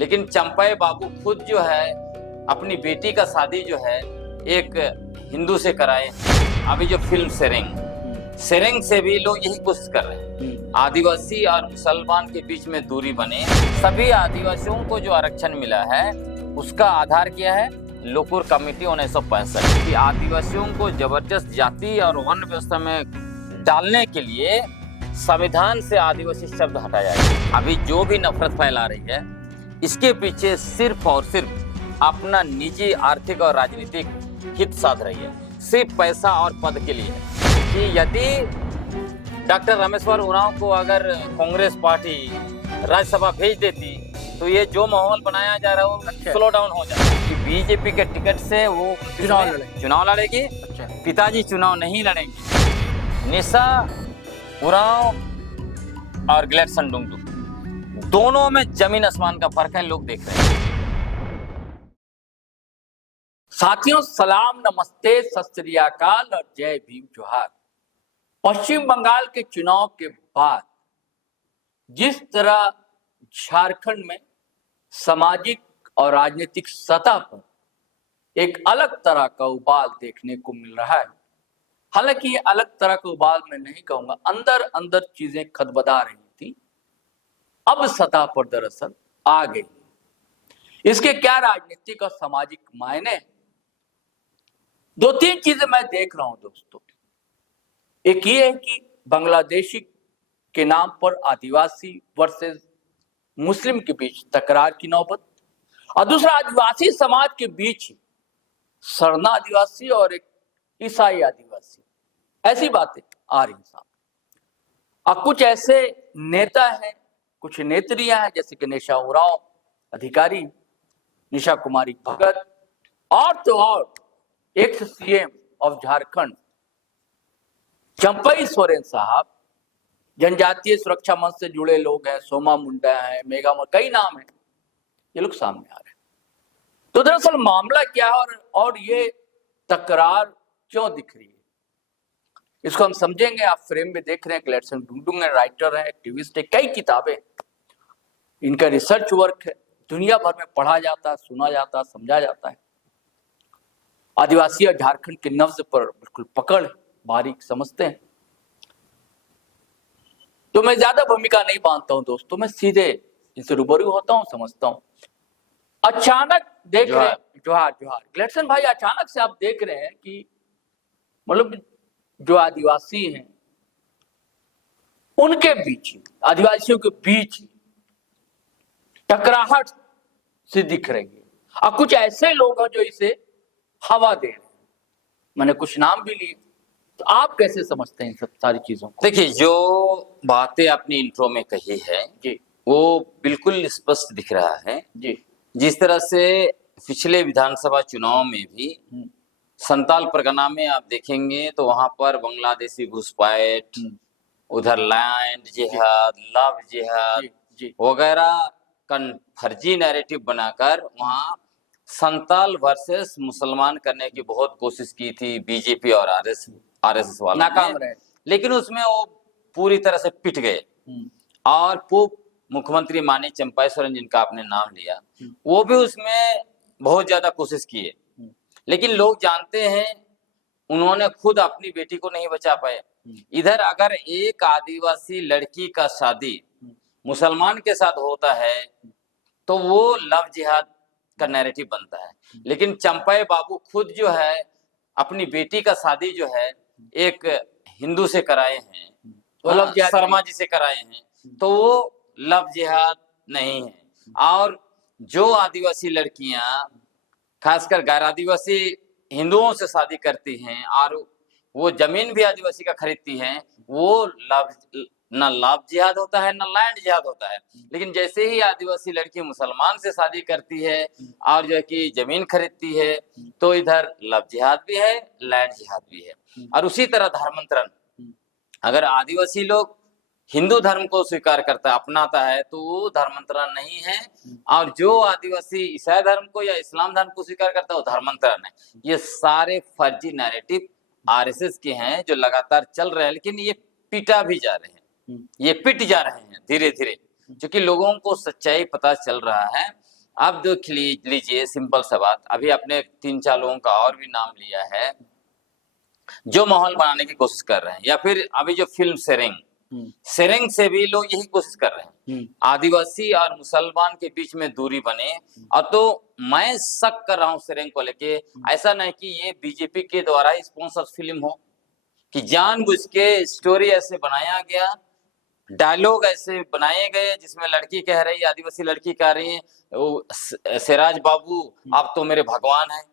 लेकिन चंपाई बाबू खुद जो है अपनी बेटी का शादी जो है एक हिंदू से कराए। अभी जो फिल्म सेरेंग से भी लोग यही कोशिश कर रहे हैं, आदिवासी और मुसलमान के बीच में दूरी बने। सभी आदिवासियों को जो आरक्षण मिला है उसका आधार क्या है? लोकुर कमेटी 1965 की आदिवासियों को जबरदस्त जाति और वर्ण व्यवस्था में डालने के लिए संविधान से आदिवासी शब्द हटाया गया। अभी जो भी नफरत फैला रही है इसके पीछे सिर्फ और सिर्फ अपना निजी आर्थिक और राजनीतिक हित साध रही है, सिर्फ पैसा और पद के लिए। कि यदि डॉक्टर रामेश्वर उरांव को अगर कांग्रेस पार्टी राज्यसभा भेज देती तो ये जो माहौल बनाया जा रहा है वो स्लो डाउन हो जाए। कि बीजेपी के टिकट से वो चुनाव लड़ेगी, पिताजी चुनाव नहीं लड़ेंगे। निशा उरांव और ग्लेडसन डुंगडुंग दोनों में जमीन आसमान का फर्क है, लोग देख रहे हैं। साथियों, सलाम, नमस्ते, सत श्री अकाल और जय भीम जोहार। पश्चिम बंगाल के चुनाव के बाद जिस तरह झारखंड में सामाजिक और राजनीतिक सतह पर एक अलग तरह का उबाल देखने को मिल रहा है, हालांकि ये अलग तरह का उबाल मैं नहीं कहूंगा, अंदर अंदर चीजें खदबदा रही थी, अब सतह पर दरअसल आ गई। इसके क्या राजनीतिक और सामाजिक मायने हैं? दो तीन चीजें मैं देख रहा हूं दोस्तों। एक ये है कि बांग्लादेशी के नाम पर आदिवासी वर्सेस मुस्लिम के बीच तकरार की नौबत, और दूसरा आदिवासी समाज के बीच सरना आदिवासी और एक ईसाई आदिवासी, ऐसी बातें आ रही सामने। अब कुछ ऐसे नेता हैं, कुछ नेत्रियां हैं, जैसे कि निशा उरांव अधिकारी, निशा कुमारी भगत, और तो और ex CM of Jharkhand Champai Soren साहब, जनजातीय सुरक्षा मंच से जुड़े लोग हैं, सोमा मुंडा है, मेगा, कई नाम हैं, ये लोग सामने आ रहे हैं। तो दरअसल मामला क्या है और ये तकरार क्यों दिख रही है, इसको हम समझेंगे। आप फ्रेम में देख रहे हैं ग्लेडसन डुंगडुंग है, राइटर है, एक्टिविस्ट है, कई किताबें, इनका रिसर्च वर्क है, दुनिया भर में पढ़ा जाता है, सुना जाता है, समझा जाता है। आदिवासी और झारखंड के नब्ज पर बिल्कुल पकड़ है, बारीक समझते हैं। तो मैं ज्यादा भूमिका नहीं बांधता हूं दोस्तों, मैं सीधे इनसे रूबरू होता हूं, समझता हूं। अचानक देख रहे हैं, जोहार जोहार ग्लेडसन भाई, अचानक से आप देख रहे हैं कि मतलब जो आदिवासी हैं उनके बीच, आदिवासियों के बीच टकराहट से दिख रही है। और कुछ ऐसे लोग हैं जो इसे हवा दे रहे हैं, मैंने कुछ नाम भी लिए। तो आप कैसे समझते हैं इन सब सारी चीजों को? देखिए, जो बातें आपने इंट्रो में कही है जी, वो बिल्कुल स्पष्ट दिख रहा है जी। जिस तरह से पिछले विधानसभा चुनाव में भी संताल परगना में आप देखेंगे तो वहां पर बांग्लादेशी घुसपैठ, उधर लैंड जिहाद, लव जिहाद वगैरह का फर्जी नैरेटिव बनाकर वहां संताल वर्सेस मुसलमान करने की बहुत कोशिश की थी बीजेपी और आरएसएस वालों, नाकाम रहे। लेकिन उसमें वो पूरी तरह से पिट गए। और पूर्व मुख्यमंत्री माननीय चंपाई सोरेन, जिनका आपने नाम लिया, वो भी उसमें बहुत ज्यादा कोशिश किए, लेकिन लोग जानते हैं उन्होंने खुद अपनी बेटी को नहीं बचा पाए। इधर अगर एक आदिवासी लड़की का शादी मुसलमान के साथ होता है तो वो लव जिहाद का नैरेटिव बनता है, लेकिन चंपाई बाबू खुद जो है अपनी बेटी का शादी जो है एक हिंदू से कराए हैं, शर्मा जी से कराए हैं, तो वो लव जिहाद नहीं है। और जो आदिवासी लड़कियां खासकर गैर आदिवासी हिंदुओं से शादी करती हैं और वो जमीन भी आदिवासी का खरीदती हैं, वो न लव जिहाद होता है न लैंड जिहाद होता है। लेकिन जैसे ही आदिवासी लड़की मुसलमान से शादी करती है और जो है कि जमीन खरीदती है तो इधर लव जिहाद भी है, लैंड जिहाद भी है। और उसी तरह धर्मांतरण, अगर आदिवासी लोग हिंदू धर्म को स्वीकार करता है, अपनाता है, तो वो धर्मांतरण नहीं है, और जो आदिवासी ईसाई धर्म को या इस्लाम धर्म को स्वीकार करता है वो धर्मांतरण है। ये सारे फर्जी नैरेटिव आरएसएस के हैं जो लगातार चल रहे हैं, लेकिन ये पिटा भी जा रहे हैं, ये पिट जा रहे हैं धीरे धीरे, क्योंकि लोगों को सच्चाई पता चल रहा है आप देख लीजिए, सिंपल सा बात, अभी आपने 3-4 लोगों का और भी नाम लिया है जो माहौल बनाने की कोशिश कर रहे हैं, या फिर अभी जो फिल्म सेरेंग से भी लोग यही कोशिश कर रहे हैं आदिवासी और मुसलमान के बीच में दूरी बने। और तो मैं शक कर रहा हूं सेरेंग को लेके, ऐसा नहीं कि ये बीजेपी के द्वारा स्पॉन्सर फिल्म हो, कि जानबूझ के स्टोरी ऐसे बनाया गया, डायलॉग ऐसे बनाए गए जिसमें लड़की कह रही, आदिवासी लड़की कह रही है वो सिराज बाबू आप तो मेरे भगवान हैं।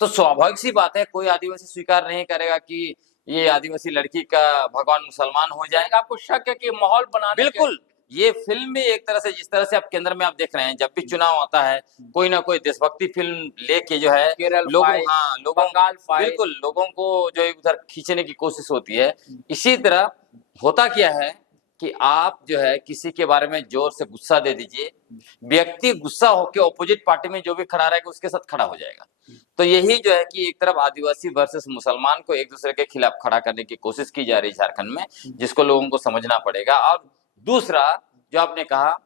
तो स्वाभाविक सी बात है, कोई आदिवासी स्वीकार नहीं करेगा कि ये आदिवासी लड़की का भगवान मुसलमान हो जाएगा। आपको शक है कि माहौल बनाने बिल्कुल, ये फिल्म भी एक तरह से, जिस तरह से आप केंद्र में आप देख रहे हैं, जब भी चुनाव आता है कोई ना कोई देशभक्ति फिल्म लेके जो है लोगों बंगाल फाइल, बिल्कुल लोगों को जो है उधर खींचने की कोशिश होती है। इसी तरह होता क्या है कि आप जो है किसी के बारे में जोर से गुस्सा दे दीजिए, व्यक्ति गुस्सा होकर ऑपोजिट पार्टी में जो भी खड़ा रहेगा उसके साथ खड़ा हो जाएगा। तो यही जो है कि एक तरफ आदिवासी वर्सेस मुसलमान को एक दूसरे के खिलाफ खड़ा करने की कोशिश की जा रही है झारखंड में, जिसको लोगों को समझना पड़ेगा। और दूसरा जो आपने कहा,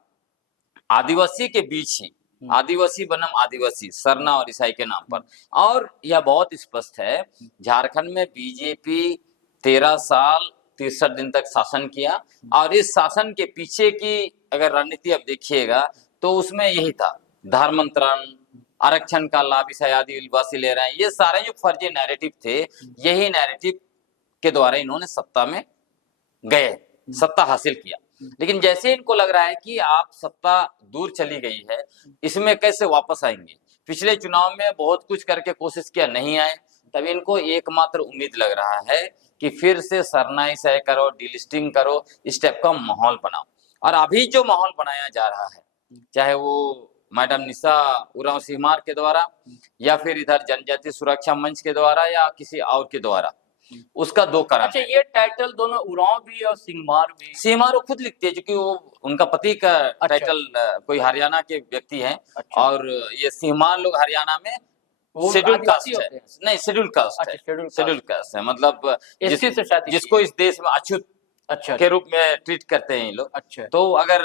आदिवासी के बीच ही आदिवासी बनम आदिवासी, सरना और ईसाई के नाम पर, और यह बहुत स्पष्ट है, झारखंड में बीजेपी 13 साल 63 दिन तक शासन किया, और इस शासन के पीछे की अगर रणनीति आप देखिएगा तो उसमें यही था, धर्मांतरण, आरक्षण का लाभ ईसाई आदिवासी ले रहे हैं, ये सारे जो फर्जी नैरेटिव थे, यही नैरेटिव के द्वारा इन्होंने सत्ता में गए, सत्ता हासिल किया। लेकिन जैसे इनको लग रहा है कि आप सत्ता दूर चली गई है, इसमें कैसे वापस आएंगे, पिछले चुनाव में बहुत कुछ करके कोशिश किया, नहीं आए, तभी इनको एकमात्र उम्मीद लग रहा है कि फिर से सरना ईसाई करो, डिलिस्टिंग करो, इस टाइप का माहौल बनाओ। और अभी जो माहौल बनाया जा रहा है, चाहे वो मैडम निशा उरांव सीमार के द्वारा, या फिर इधर जनजाति सुरक्षा मंच के द्वारा, या किसी और के द्वारा, उसका 2 कारण। अच्छा, ये टाइटल दोनों उरांव भी और सीमार वो खुद लिखती है, क्योंकि वो उनका पति का टाइटल कोई हरियाणा के व्यक्ति हैं। और ये सीमार लोग हरियाणा में शेड्यूल कास्ट है, नहीं शेड्यूल कास्ट है, शेड्यूल कास्ट है, मतलब जिसको इस देश में अछूत के रूप में ट्रीट करते हैं ये लोग। अच्छा, तो अगर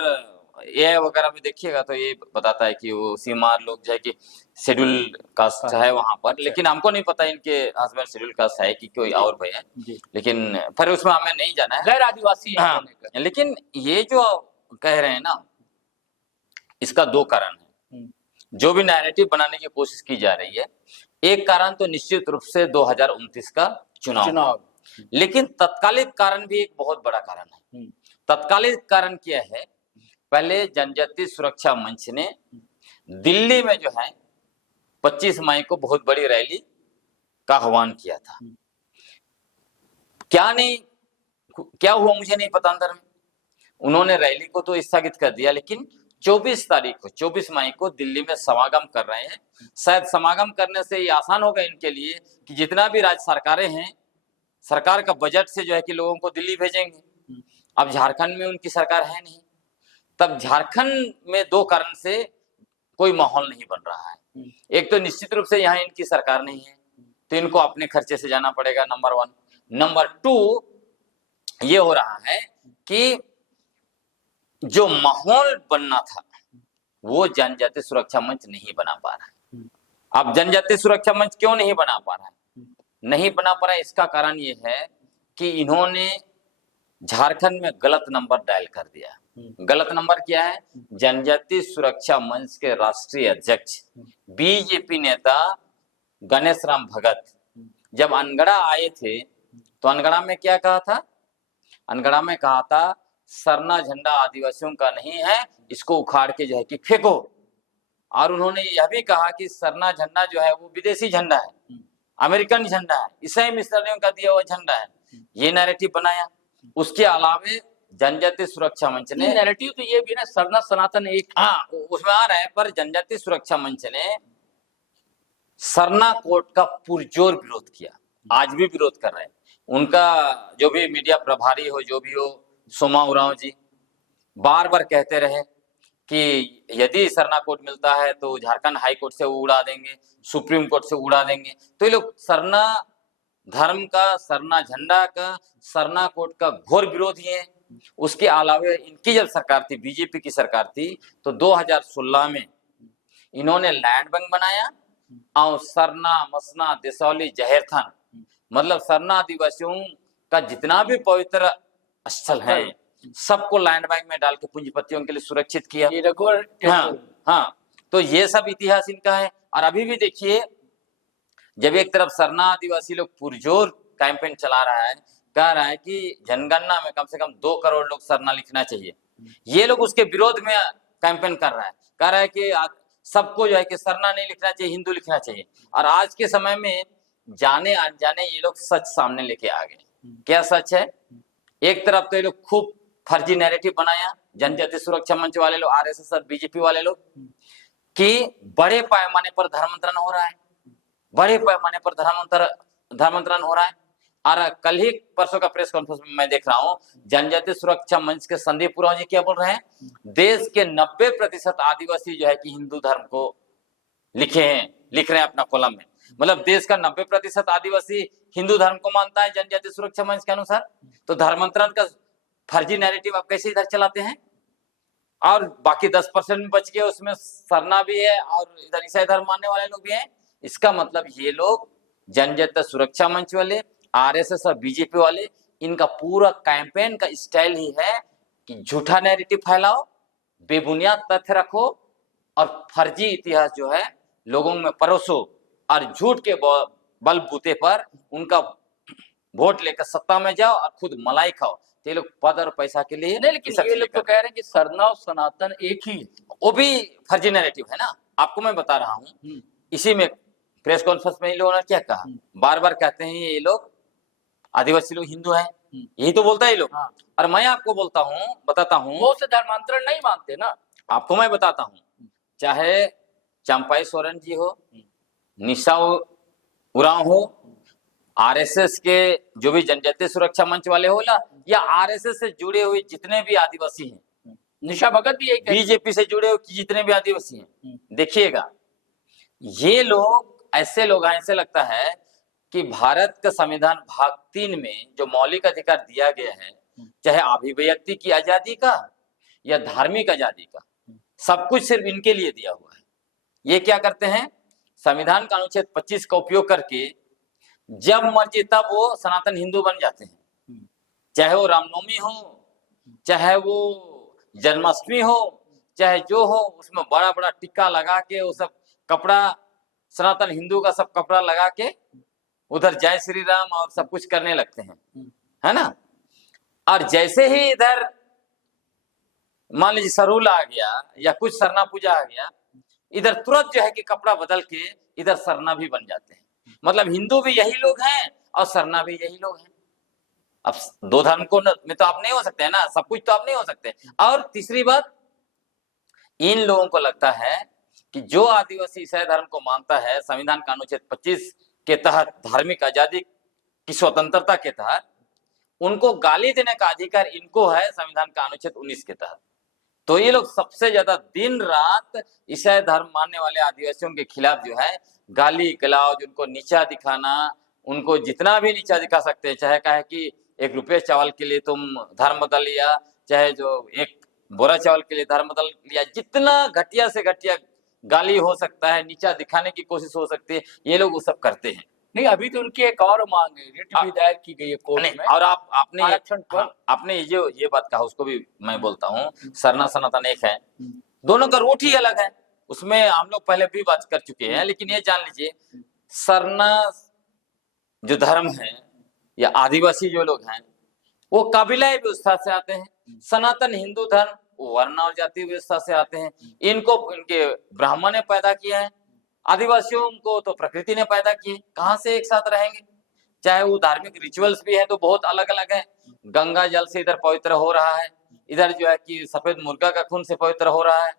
ये वगैरह में देखिएगा तो ये बताता है कि वो सीमार लोग जो है कि शेड्यूल कास्ट है वहां पर। लेकिन हमको नहीं पता इनके हस्बैंड शेड्यूल कास्ट है कि कोई और भाई है, लेकिन फिर उसमें हमें नहीं जाना है, गैर आदिवासी है। हाँ, लेकिन ये जो कह रहे हैं ना, इसका 2 कारण है जो भी नैरेटिव बनाने की कोशिश की जा रही है। एक कारण तो निश्चित रूप से 2029 का चुनाव, लेकिन तत्कालिक कारण भी एक बहुत बड़ा कारण है। तत्कालिक कारण क्या है, पहले जनजाति सुरक्षा मंच ने दिल्ली में जो है 25 मई को बहुत बड़ी रैली का आह्वान किया था। क्या हुआ मुझे नहीं पता अंदर में, उन्होंने रैली को तो स्थगित कर दिया, लेकिन 24 मई को दिल्ली में समागम कर रहे हैं। शायद समागम करने से ये आसान होगा इनके लिए कि जितना भी राज्य सरकारें हैं, सरकार का बजट से जो है कि लोगों को दिल्ली भेजेंगे। अब झारखंड में उनकी सरकार है नहीं, तब झारखंड में 2 कारण से कोई माहौल नहीं बन रहा है। एक तो निश्चित रूप से यहाँ इनकी सरकार नहीं है, तो इनको अपने खर्चे से जाना पड़ेगा, नंबर 1। नंबर 2 ये हो रहा है कि जो माहौल बनना था वो जनजाति सुरक्षा मंच नहीं बना पा रहा है। अब जनजाति सुरक्षा मंच क्यों नहीं बना पा रहा है? नहीं बना पा रहा है, इसका कारण ये है कि इन्होंने झारखंड में गलत नंबर डायल कर दिया। गलत नंबर क्या है? जनजाति सुरक्षा मंच के राष्ट्रीय अध्यक्ष बीजेपी नेता गणेश राम भगत जब अनगढ़ा आए थे तो अनगढ़ा में क्या कहा था? अनगढ़ा में कहा था सरना झंडा आदिवासियों का नहीं है, इसको उखाड़ के जो है कि फेंको। और उन्होंने यह भी कहा कि सरना झंडा जो है वो विदेशी झंडा है, अमेरिकन झंडा है, ईसाई मिशनरियों का दिया हुआ झंडा है। ये नैरेटिव बनाया। उसके अलावे जनजाति सुरक्षा मंच ने नैरेटिव तो ये भी ना, सरना सनातन एक, हाँ उसमें आ रहा है, पर जनजाति सुरक्षा मंच ने सरना कोर्ट का पुरजोर विरोध किया, आज भी विरोध कर रहे हैं। उनका जो भी मीडिया प्रभारी हो, जो भी हो, सोमा उरांव जी बार बार कहते रहे कि यदि सरना कोर्ट मिलता है तो झारखंड हाई कोर्ट से उड़ा देंगे, सुप्रीम कोर्ट से उड़ा देंगे। तो ये लोग सरना धर्म का, सरना झंडा का, सरना कोर्ट का घोर विरोधी है। उसके अलावा इनकी जब सरकार थी, बीजेपी की सरकार थी, तो 2016 में इन्होंने लैंड बैंक बनाया और सरना, मसना, दिसौली, जहेरथन, मतलब सरना आदिवासियों का जितना भी पवित्र स्थल है सबको लैंड बैंक में डाल के पूंजीपतियों के लिए सुरक्षित किया। ये रघुवर हाँ हाँ, तो ये सब इतिहास इनका है। और अभी भी देखिए, जब एक तरफ सरना आदिवासी लोग पुरजोर कैंपेन चला रहा है, कह रहा है कि जनगणना में कम से कम 2 करोड़ लोग सरना लिखना चाहिए, ये लोग उसके विरोध में कैंपेन कर रहा है, कह रहा है कि सबको जो है कि सरना नहीं लिखना चाहिए, हिंदू लिखना चाहिए। और आज के समय में जाने अनजाने ये लोग सच सामने लेके आ गए। क्या सच है? एक तरफ तो ये लोग खूब फर्जी नैरेटिव बनाया, जनजाति सुरक्षा मंच वाले लोग, आरएसएस और बीजेपी वाले लोग, कि बड़े पैमाने पर धर्मांतरण हो रहा है, बड़े पैमाने पर धर्मांतरण हो रहा है। और कल ही परसों का प्रेस कॉन्फ्रेंस में मैं देख रहा हूं, जनजाति सुरक्षा मंच के संदीप उरांव जी क्या बोल रहे हैं, देश के 90% आदिवासी जो है कि हिंदू धर्म को लिख रहे हैं अपना कॉलम में। मतलब देश का 90% आदिवासी हिंदू धर्म को मानता है जनजाति सुरक्षा मंच के अनुसार। तो धर्मांतरण का फर्जी नैरेटिव आप कैसे इधर चलाते हैं? और बाकी 10% बच के उसमें सरना भी है और इधर ईसाई धर्म मानने वाले लोग भी हैं। इसका मतलब ये लोग जनजाति सुरक्षा मंच वाले, आरएसएस और बीजेपी वाले, इनका पूरा कैंपेन का स्टाइल ही है कि झूठा नैरेटिव फैलाओ, बेबुनियाद तथ्य रखो और फर्जी इतिहास जो है लोगों में परोसो, और झूठ के बलबूते पर उनका वोट लेकर सत्ता में जाओ और खुद मलाई खाओ। तो ये लोग पद और पैसा के लिए नहीं, लेकिन ये लोग तो कह रहे हैं कि सरना और सनातन एक ही है। वो भी फर्जी नैरेटिव है ना। आपको मैं बता रहा हूँ, इसी में प्रेस कॉन्फ्रेंस में इन लोगों ने क्या कहा, बार बार कहते हैं ये लोग आदिवासी लोग हिंदू हैं, यही तो बोलता है ये लोग। हाँ। और मैं आपको बताता हूँ, वो से धर्मांतरण नहीं मानते ना। आपको मैं बताता हूँ, चाहे चंपाई सोरेन जी हो, निशा उरांव हो, आरएसएस के जो भी जनजातीय सुरक्षा मंच वाले हो ना, या आरएसएस से जुड़े हुए जितने भी आदिवासी हैं, निशा भगत भी यही बीजेपी से जुड़े हुए जितने भी आदिवासी हैं, देखिएगा ये लोग ऐसे लोग हैं, ऐसे लगता है कि भारत का संविधान भाग 3 में जो मौलिक अधिकार दिया गया है, चाहे अभिव्यक्ति की आजादी का या धार्मिक आजादी का, सब कुछ सिर्फ इनके लिए दिया हुआ है। ये क्या करते हैं, संविधान का अनुच्छेद 25 का उपयोग करके जब मर्जी तब वो सनातन हिंदू बन जाते हैं। चाहे वो रामनवमी हो, चाहे वो जन्माष्टमी हो, चाहे जो हो, उसमें बड़ा बड़ा टिक्का लगा के वो सब कपड़ा, सनातन हिंदू का सब कपड़ा लगा के उधर जय श्री राम और सब कुछ करने लगते हैं, है ना। और जैसे ही इधर मान लीजिए सरूल आ गया या कुछ सरना पूजा आ गया, इधर तुरंत जो है कि कपड़ा बदल के इधर सरना भी बन जाते हैं। मतलब हिंदू भी यही लोग हैं और सरना भी यही लोग हैं। अब 2 धर्म को में तो आप नहीं हो सकते हैं ना, सब कुछ तो आप नहीं हो सकते। और तीसरी बात, इन लोगों को लगता है कि जो आदिवासी ईसाई धर्म को मानता है, संविधान का अनुच्छेद 25 के तहत धार्मिक आजादी की स्वतंत्रता के तहत, उनको गाली देने का अधिकार इनको है संविधान का अनुच्छेद 19 के तहत। तो ये लोग सबसे ज्यादा दिन रात ईसाई धर्म मानने वाले आदिवासियों के खिलाफ जो है गाली गलौज, उनको नीचा दिखाना, उनको जितना भी नीचा दिखा सकते हैं, चाहे कहे कि 1 रुपये चावल के लिए तुम धर्म बदल लिया, चाहे जो 1 बोरा चावल के लिए धर्म बदल लिया, जितना घटिया से घटिया गाली हो सकता है, नीचा दिखाने की कोशिश हो सकती है, ये लोग वो सब करते हैं। नहीं, अभी तो उनकी एक और मांग है, रिट भी दायर की गई है कोर्ट में। और आपने आरक्षण पर आपने जो ये बात कहा उसको भी मैं बोलता हूँ, सरना सनातन एक है, दोनों का रूट ही अलग है, उसमें हम लोग पहले भी बात कर चुके हैं। लेकिन ये जान लीजिए, सरना जो धर्म है या आदिवासी जो लोग हैं वो कबीलाई व्यवस्था से आते हैं, सनातन हिंदू धर्म वो वर्ण और जाति व्यवस्था से आते हैं। इनको इनके ब्राह्मण ने पैदा किया है, आदिवासियों को तो प्रकृति ने पैदा किए, कहाँ से एक साथ रहेंगे। चाहे वो धार्मिक रिचुअल्स भी है तो बहुत अलग अलग है। गंगा जल से इधर पवित्र हो रहा है, इधर जो है कि सफेद मुर्गा का खून से पवित्र हो रहा है।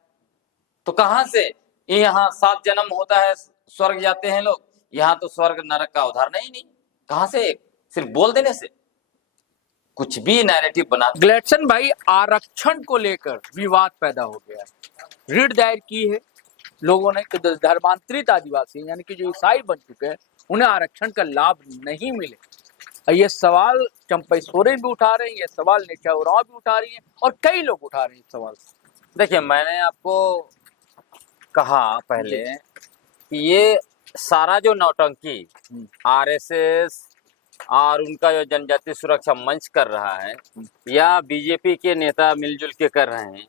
तो कहाँ से यहाँ 7 जन्म होता है, स्वर्ग जाते हैं लोग, यहाँ तो स्वर्ग नरक का उदाहरण ही नहीं। कहाँ से, सिर्फ बोल देने से कुछ भी नैरेटिव बना। ग्लेडसन भाई, आरक्षण को लेकर विवाद पैदा हो गया है, रिट दायर की है लोगों ने कि धर्मांतरित आदिवासी यानी कि जो ईसाई बन चुके हैं उन्हें आरक्षण का लाभ नहीं मिले। ये सवाल चंपाई सोरेन भी उठा रहे हैं, ये सवाल निशा उरांव भी उठा रही है और कई लोग उठा रहे हैं इस सवाल। देखिए, मैंने आपको कहा पहले कि ये सारा जो नौटंकी आरएसएस और उनका जो जनजातीय सुरक्षा मंच कर रहा है या बीजेपी के नेता मिलजुल के कर रहे हैं,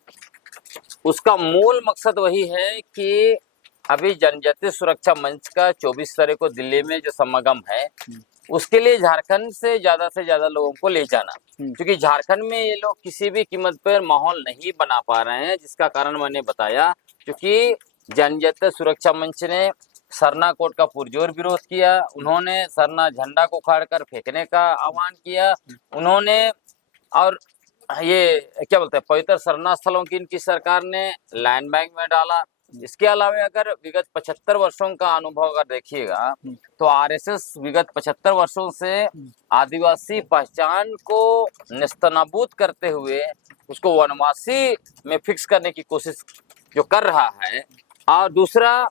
उसका मूल मकसद वही है कि अभी जनजातीय सुरक्षा मंच का 24 तारीख को दिल्ली में जो समागम है उसके लिए झारखंड से ज्यादा लोगों को ले जाना, क्योंकि झारखंड में ये लोग किसी भी कीमत पर माहौल नहीं बना पा रहे हैं, जिसका कारण मैंने बताया। क्योंकि जनजातीय सुरक्षा मंच ने सरना कोड का पुरजोर विरोध किया, उन्होंने सरना झंडा को उखाड़ कर फेंकने का आह्वान किया, उन्होंने और ये क्या बोलते हैं पवित्र सरना स्थलों की इनकी सरकार ने लैंड बैंक में डाला। इसके अलावा अगर विगत 75 वर्षों का अनुभव अगर देखिएगा तो आरएसएस विगत 75 वर्षों से आदिवासी पहचान को नेस्तनाबूद करते हुए उसको वनवासी में फिक्स करने की कोशिश जो कर रहा है, और दूसरा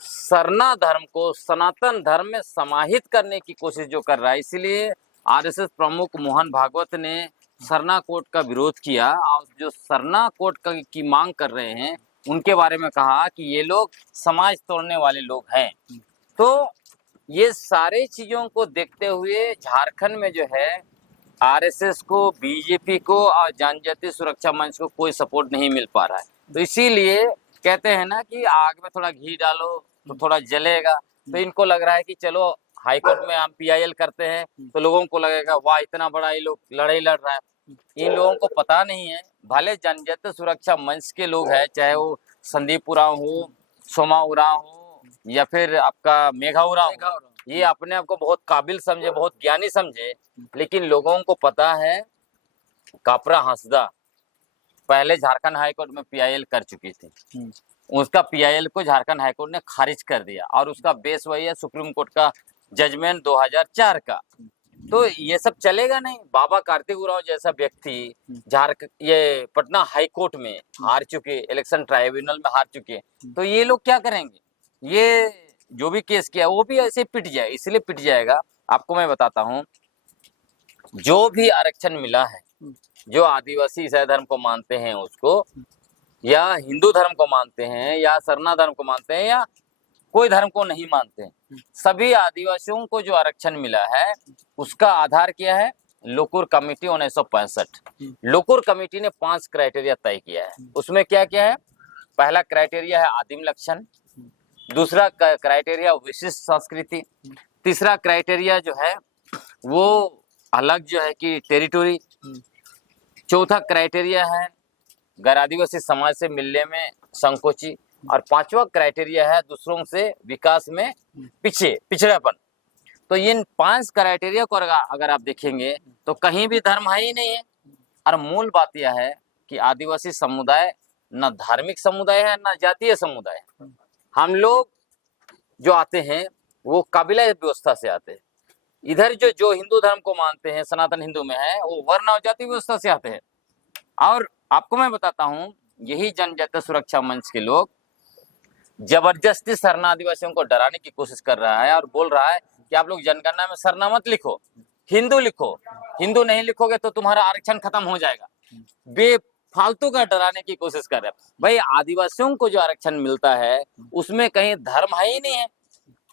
सरना धर्म को सनातन धर्म में समाहित करने की कोशिश जो कर रहा है। इसलिए आरएसएस प्रमुख मोहन भागवत ने सरना कोड का विरोध किया और जो सरना कोड की मांग कर रहे हैं उनके बारे में कहा कि ये लोग समाज तोड़ने वाले लोग हैं। तो ये सारे चीजों को देखते हुए झारखंड में जो है आरएसएस को, बीजेपी को और जनजातीय सुरक्षा मंच को कोई सपोर्ट नहीं मिल पा रहा है। तो इसीलिए कहते हैं ना कि आग में थोड़ा घी डालो तो थोड़ा जलेगा। तो इनको लग रहा है कि चलो हाईकोर्ट में हम पीआईएल करते हैं तो लोगों को लगेगा वाह इतना बड़ा ये लोग लड़ाई लड़ रहा है। इन लोगों को पता नहीं है, भले जनजातीय सुरक्षा मंच के लोग हैं, चाहे वो संदीप उरांव हो, सोमा उरांव हो या फिर आपका मेघा उरांव हो, ये अपने आप को बहुत काबिल समझे, बहुत ज्ञानी समझे, लेकिन लोगों को पता है कापरा हंसदा पहले झारखंड हाईकोर्ट में पीआईएल कर चुकी थी, उसका पीआईएल को झारखंड हाईकोर्ट ने खारिज कर दिया और उसका बेस वही है सुप्रीम कोर्ट का जजमेंट 2004 का। तो ये सब चलेगा नहीं। बाबा कार्तिक उरांव जैसा व्यक्ति ये पटना हाईकोर्ट में हार चुके, इलेक्शन ट्राइब्यूनल में हार चुके, तो ये लोग क्या करेंगे? ये जो भी केस किया वो भी ऐसे पिट जाए, इसलिए पिट जाएगा। आपको मैं बताता हूँ, जो भी आरक्षण मिला है, जो आदिवासी ईसाई धर्म को मानते हैं उसको, या हिंदू धर्म को मानते हैं, या सरना धर्म को मानते हैं, या कोई धर्म को नहीं मानते हैं, सभी आदिवासियों को जो आरक्षण मिला है उसका आधार क्या है? लोकुर कमेटी 1965। लोकुर कमेटी ने 5 क्राइटेरिया तय किया है। उसमें क्या क्या है? पहला क्राइटेरिया है आदिम लक्षण, दूसरा क्राइटेरिया विशिष्ट संस्कृति, तीसरा क्राइटेरिया जो है वो अलग जो है कि टेरिटोरी, चौथा क्राइटेरिया है गैर आदिवासी समाज से मिलने में संकोची, और 5वां क्राइटेरिया है दूसरों से विकास में पिछड़ापन। तो इन 5 क्राइटेरिया को अगर आप देखेंगे तो कहीं भी धर्म है ही नहीं है। और मूल बात यह है कि आदिवासी समुदाय न धार्मिक समुदाय है न जातीय समुदाय है। हम लोग जो आते हैं वो कबीला व्यवस्था से आते हैं। इधर जो हिंदू धर्म को मानते हैं, सनातन हिंदू में है, वो वर्ण और जाति व्यवस्था से आते हैं। और आपको मैं बताता हूँ, यही जनजातीय सुरक्षा मंच के लोग जबरदस्ती सरना आदिवासियों को डराने की कोशिश कर रहा है और बोल रहा है कि आप लोग जनगणना में सरना मत लिखो, हिंदू लिखो, हिंदू नहीं लिखोगे तो तुम्हारा आरक्षण खत्म हो जाएगा। बेफालतू का डराने की कोशिश कर रहे हैं। भाई आदिवासियों को जो आरक्षण मिलता है उसमें कहीं धर्म है ही नहीं है।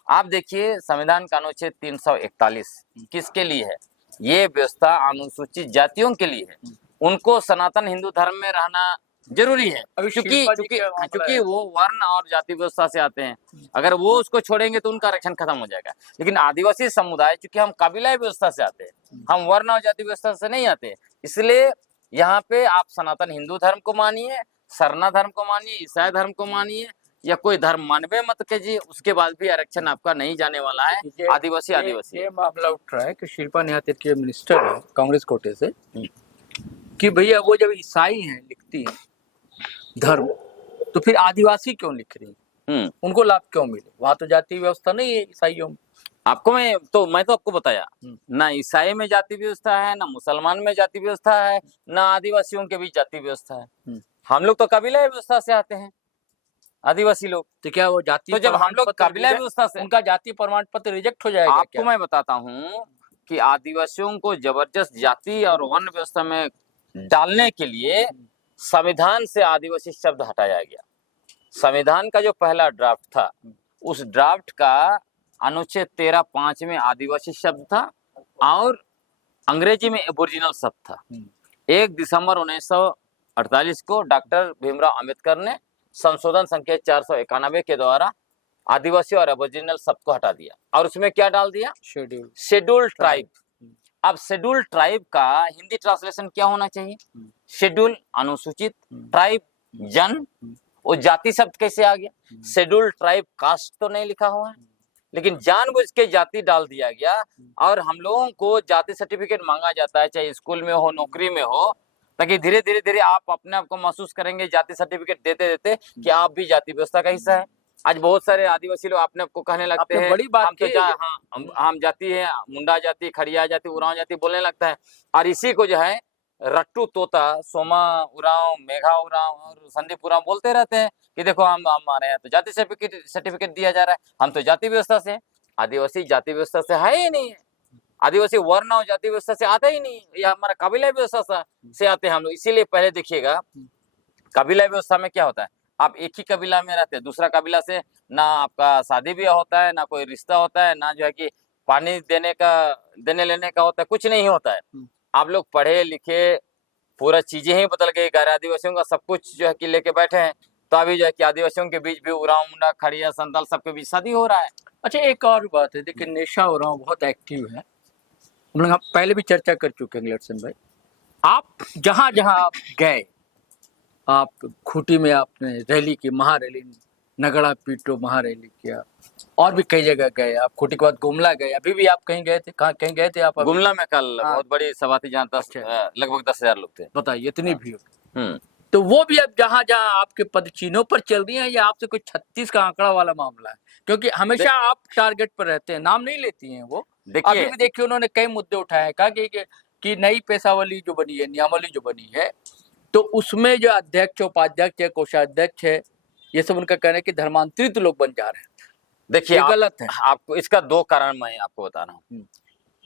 आप देखिए संविधान का अनुच्छेद 341 किसके लिए है? ये व्यवस्था अनुसूचित जातियों के लिए है। उनको सनातन हिंदू धर्म में रहना जरूरी है, क्योंकि वो वर्ण और जाति व्यवस्था से आते हैं। अगर वो उसको छोड़ेंगे तो उनका आरक्षण खत्म हो जाएगा। लेकिन आदिवासी समुदाय, चूंकि हम कबीला व्यवस्था से आते हैं, हम वर्ण और जाति व्यवस्था से नहीं आते, इसलिए यहाँ पे आप सनातन हिंदू धर्म को मानिए, सरना धर्म को मानिए, ईसाई धर्म को मानिए, या कोई धर्म मानवे मत कीजिए, उसके बाद भी आरक्षण आपका नहीं जाने वाला है। आदिवासी ये मामला उठ रहा है कि शिल्पा नेहाती के मिनिस्टर है कांग्रेस कोटे से कि भैया वो जब ईसाई हैं लिखती है धर्म, तो फिर आदिवासी क्यों लिख रही है? उनको लाभ क्यों मिले? वहां तो जाति व्यवस्था नहीं है ईसाइयों में। मैं तो आपको बताया ना, ईसाई में जाति व्यवस्था है, ना मुसलमान में जाति व्यवस्था है, ना आदिवासियों के बीच जाति व्यवस्था है। हम लोग तो कबीला व्यवस्था से आते हैं, आदिवासी लोग। तो क्या वो जाति, तो जब हम लोग कबीला व्यवस्था से, उनका जाति प्रमाण पत्र रिजेक्ट हो जाएगा? आपको मैं बताता हूँ कि आदिवासियों को जबरदस्त जाति और वर्ण व्यवस्था में डालने के लिए संविधान से आदिवासी शब्द हटाया गया। संविधान का जो पहला ड्राफ्ट था, उस ड्राफ्ट का अनुच्छेद 13(5) में आदिवासी शब्द था और अंग्रेजी में एबोरिजिनल शब्द था। 1 दिसंबर 1948 को डॉक्टर भीमराव अंबेडकर ने संशोधन संख्या 491 के द्वारा आदिवासी और एबोरिजिनल शब्द को हटा दिया और उसमें क्या डाल दिया? Schedule tribe. अब शेड्यूल ट्राइब का हिंदी ट्रांसलेशन क्या होना चाहिए? शेड्यूल अनुसूचित, ट्राइब जन, वो जाति शब्द कैसे आ गया? शेड्यूल ट्राइब कास्ट तो नहीं लिखा हुआ है, लेकिन जानबूझ के जाति डाल दिया गया और हम लोगों को जाति सर्टिफिकेट मांगा जाता है, चाहे स्कूल में हो, नौकरी में हो, ताकि धीरे धीरे आप अपने आप को महसूस करेंगे जाति सर्टिफिकेट देते देते कि आप भी जाति व्यवस्था का हिस्सा है। आज बहुत सारे आदिवासी लोग अपने आप को कहने लगते हैं बड़ी बात हम तो हम जाति है, मुंडा जाति, खड़िया जाति, उरांव जाति बोलने लगता है और इसी को जो है रट्टू तोता, सोमा उरांव, मेघा उरांव और संदीप उरांव बोलते रहते हैं कि देखो हम हमारे यहाँ तो जाति सर्टिफिकेट दिया जा रहा है, हम तो जाति व्यवस्था से। आदिवासी जाति व्यवस्था से है ही नहीं है, आदिवासी वर्ण और जाति व्यवस्था से आता ही नहीं, यह हमारा कबीला व्यवस्था से आते हैं हम लोग। इसीलिए पहले देखिएगा कबीला व्यवस्था में क्या होता है, आप एक ही कबीला में रहते हैं, दूसरा कबीला से ना आपका शादी ब्याह होता है, ना कोई रिश्ता होता है, ना जो है कि पानी देने लेने का होता है, कुछ नहीं होता है। आप लोग पढ़े लिखे, पूरा चीजें ही बदल गई, गैर आदिवासियों का सब कुछ जो है कि लेके बैठे हैं, तो अभी जो है कि आदिवासियों के बीच भी उरांव, मुंडा, खड़िया, संताल सबके बीच शादी हो रहा है। अच्छा, एक और बात है, देखिए नेशा उरांव बहुत एक्टिव है, हम लोग पहले भी चर्चा कर चुके हैं लक्षण भाई। आप जहां जहां आप गए, आप खूंटी में आपने रैली की, महारैली, नगड़ा पीटो महारैली किया, और भी कई जगह गए आप। खूंटी के बाद गुमला गए, अभी भी आप कहीं गए थे? कहाँ कहीं गए थे आप अभी? गुमला में कल बहुत बड़ी सभा थी जहाँ लगभग 10,000 लोग थे। बताइए, इतनी भीड़। तो वो भी अब जहां जहां आपके पद चिन्हों पर चल रही है, या आपसे कोई 36 का आंकड़ा वाला मामला है? क्योंकि हमेशा आप टारगेट पर रहते हैं, नाम नहीं लेती हैं वो। अभी भी देखिए उन्होंने कई मुद्दे उठाए हैं, कहा कि नई पेशावली जो बनी है, नियमावली जो बनी है, तो उसमें जो अध्यक्ष, उपाध्यक्ष है, कोषाध्यक्ष है, ये सब उनका कहना है कि धर्मांतरित लोग बन जा रहे हैं। देखिए गलत है। आपको इसका 2 कारण मैं आपको बता रहा हूँ।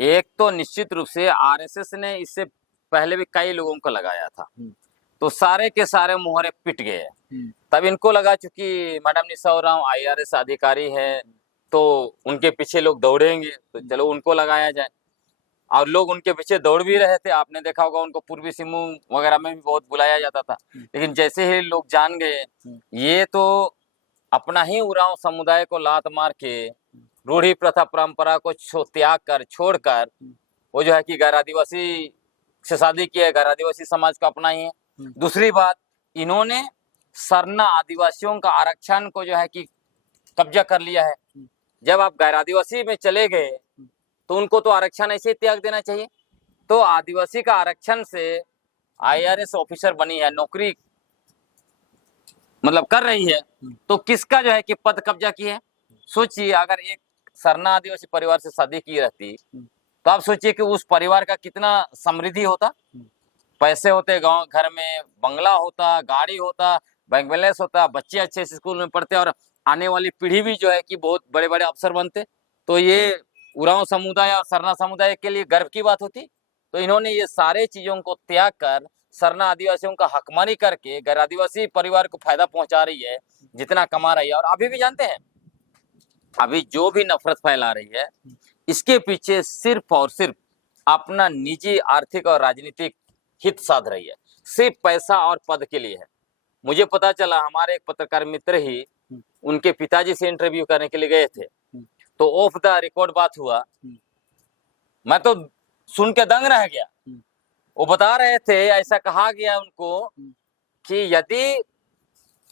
एक तो निश्चित रूप से आरएसएस ने इससे पहले भी कई लोगों को लगाया था, तो सारे के सारे मोहरे पिट गए। तब इनको लगा चूंकि मैडम निशा उरांव IRS अधिकारी है तो उनके पीछे लोग दौड़ेंगे, तो चलो उनको लगाया जाए, और लोग उनके पीछे दौड़ भी रहे थे। आपने देखा होगा उनको पूर्वी सिंहभूम वगैरह में भी बहुत बुलाया जाता था, लेकिन जैसे ही लोग जान गए ये तो अपना ही उरांव समुदाय को लात मार के, रूढ़ी प्रथा परंपरा को त्याग कर, छोड़कर, वो जो है कि गैर आदिवासी से शादी की है, गैर आदिवासी समाज को अपना ही है। दूसरी बात, इन्होंने सरना आदिवासियों का आरक्षण को जो है कि कब्जा कर लिया है। जब आप गैर आदिवासी में चले गए तो उनको तो आरक्षण ऐसे ही त्याग देना चाहिए। तो आदिवासी का आरक्षण से IRS ऑफिसर बनी है, नौकरी मतलब कर रही है, तो किसका जो है कि पद कब्जा की है? सोचिए, अगर एक सरना आदिवासी परिवार से शादी की रहती तो आप सोचिए कि उस परिवार का कितना समृद्धि होता, पैसे होते, गांव घर में बंगला होता, गाड़ी होता, बैंक बैलेंस होता, बच्चे अच्छे स्कूल में पढ़ते और आने वाली पीढ़ी भी जो है कि बहुत बड़े बड़े अफसर बनते। तो ये उरांव समुदाय और सरना समुदाय के लिए गर्व की बात होती। तो इन्होंने ये सारे चीजों को त्याग कर सरना आदिवासियों का हकमानी करके गैर आदिवासी परिवार को फायदा पहुंचा रही है, जितना कमा रही है। और अभी भी जानते हैं, अभी जो भी नफरत फैला रही है, इसके पीछे सिर्फ और सिर्फ अपना निजी आर्थिक और राजनीतिक हित साध रही है, सिर्फ पैसा और पद के लिए है। मुझे पता चला, हमारे एक पत्रकार मित्र ही उनके पिताजी से इंटरव्यू करने के लिए गए थे, तो ऑफ द रिकॉर्ड बात हुआ, मैं तो सुन के दंग रह गया। वो बता रहे थे, ऐसा कहा गया उनको कि यदि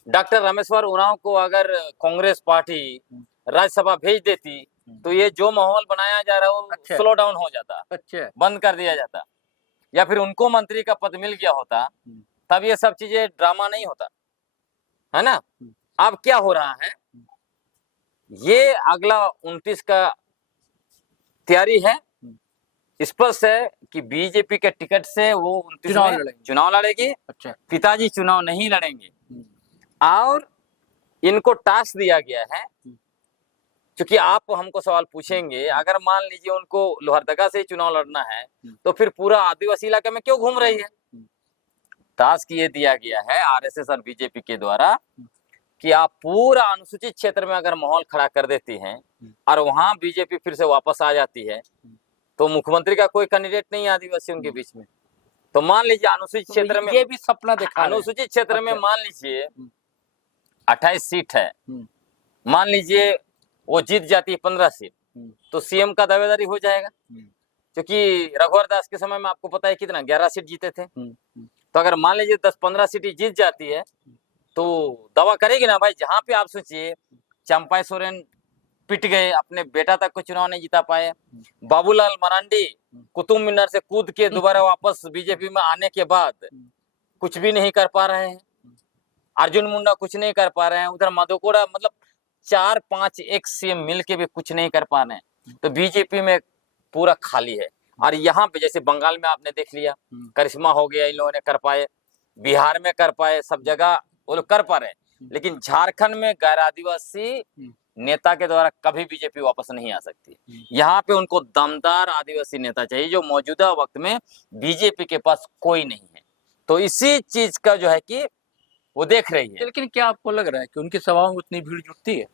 डॉक्टर रामेश्वर उरांव को अगर कांग्रेस पार्टी राज्यसभा भेज देती तो ये जो माहौल बनाया जा रहा है वो स्लो डाउन हो जाता, बंद कर दिया जाता, या फिर उनको मंत्री का पद मिल गया होता, तब ये सब चीजें ड्रामा नहीं होता, है ना। अब क्या हो रहा है, ये अगला 29 का तैयारी है, स्पष्ट है कि बीजेपी के टिकट से वो 29 में चुनाव लड़ेगी। पिताजी चुनाव नहीं लड़ेंगे, और इनको टास्क दिया गया है, क्योंकि आप हमको सवाल पूछेंगे, अगर मान लीजिए उनको लोहरदगा से ही चुनाव लड़ना है तो फिर पूरा आदिवासी इलाके में क्यों घूम रही है। टास्क ये दिया गया है RSS और बीजेपी के द्वारा कि आप पूरा अनुसूचित क्षेत्र में अगर माहौल खड़ा कर देती हैं और वहां बीजेपी फिर से वापस आ जाती है, तो मुख्यमंत्री का कोई कैंडिडेट नहीं है आदिवासियों के बीच में। तो मान लीजिए अनुसूचित क्षेत्र में, ये भी सपना दिखा रहे हैं। अनुसूचित क्षेत्र में अच्छा। मान लीजिए 28 सीट है, मान लीजिए वो जीत जाती है 15 सीट, तो सीएम का दावेदारी हो जाएगा। क्योंकि रघुवर दास के समय में आपको पता है कितना 11 सीट जीते थे। तो अगर मान लीजिए 10-15 सीट जीत जाती है तो दावा करेगी ना भाई। जहां पे आप सोचिए चंपाई सोरेन पिट गए, अपने बेटा तक को चुनाव नहीं जीता पाए, बाबूलाल मरांडी कुतुब मीनार से कूद के दोबारा वापस बीजेपी में आने के बाद कुछ भी नहीं कर पा रहे हैं, अर्जुन मुंडा कुछ नहीं कर पा रहे हैं, उधर मधुकोड़ा मतलब 4-5 एक सीएम मिल के भी कुछ नहीं कर पा रहे हैं। तो बीजेपी में पूरा खाली है। और यहाँ पे जैसे बंगाल में आपने देख लिया, करिश्मा हो गया, इन लोगों ने कर पाए, बिहार में कर पाए, सब जगह वो लोग कर पा रहे हैं। लेकिन झारखंड में गैर आदिवासी नेता के द्वारा कभी बीजेपी वापस नहीं आ सकती। यहाँ पे उनको दमदार आदिवासी नेता चाहिए, जो मौजूदा वक्त में बीजेपी के पास कोई नहीं है। तो इसी चीज का जो है कि वो देख रही है। लेकिन क्या आपको लग रहा है कि उनकी सभाओं में उतनी भीड़ जुटती है?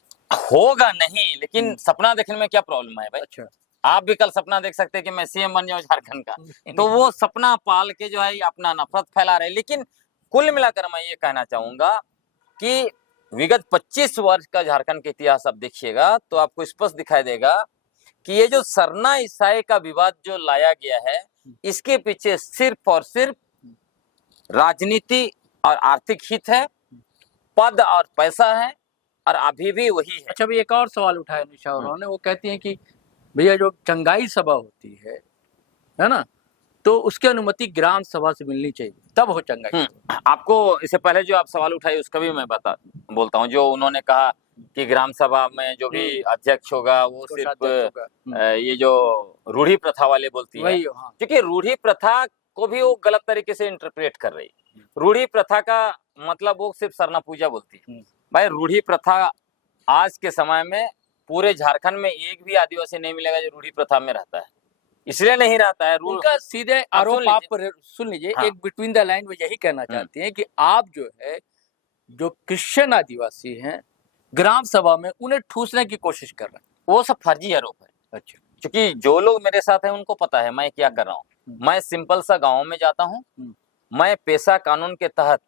होगा नहीं, लेकिन सपना देखने में क्या प्रॉब्लम है भाई। अच्छा। आप भी कल सपना देख सकते हैं कि मैं सीएम बन जाऊं झारखंड का, तो वो सपना पाल के जो है अपना नफरत फैला रहे। लेकिन कुल मिलाकर मैं ये कहना चाहूंगा कि विगत 25 वर्ष का झारखंड का इतिहास आप देखिएगा तो आपको स्पष्ट दिखाई देगा कि ये जो सरना ईसाई का विवाद जो लाया गया है, इसके पीछे सिर्फ और सिर्फ राजनीति और आर्थिक हित है, पद और पैसा है, और अभी भी वही है। अच्छा, अभी एक और सवाल उठाया निशा और उन्होंने, वो कहती हैं कि भैया जो चंगाई सभा होती है ना, तो उसकी अनुमति ग्राम सभा से मिलनी चाहिए, तब हो चंगाई। आपको इससे पहले जो आप सवाल उठाए उसका भी मैं बोलता हूँ। जो उन्होंने कहा कि ग्राम सभा में जो भी अध्यक्ष होगा वो सिर्फ ये जो रूढ़ी प्रथा वाले बोलती है, क्योंकि रूढ़ी प्रथा को भी वो गलत तरीके से इंटरप्रेट कर रही है। रूढ़ी प्रथा का मतलब वो सिर्फ सरना पूजा बोलती है। भाई रूढ़ी प्रथा आज के समय में पूरे झारखंड में एक भी आदिवासी नहीं मिलेगा जो रूढ़ी प्रथा में रहता है, इसलिए नहीं रहता है। उनका सीधे आरोप आप पर सुन लीजिए। हाँ। एक बिटवीन द लाइन में यही कहना चाहती हैं कि आप जो है जो क्रिश्चियन आदिवासी हैं ग्राम सभा में उन्हें ठूसने की कोशिश कर रहे हैं, वो सब फर्जी आरोप है। अच्छा, क्योंकि जो लोग मेरे साथ हैं उनको पता है मैं क्या कर रहा हूँ। मैं सिंपल सा गाँव में जाता हूँ, मैं पेशा कानून के तहत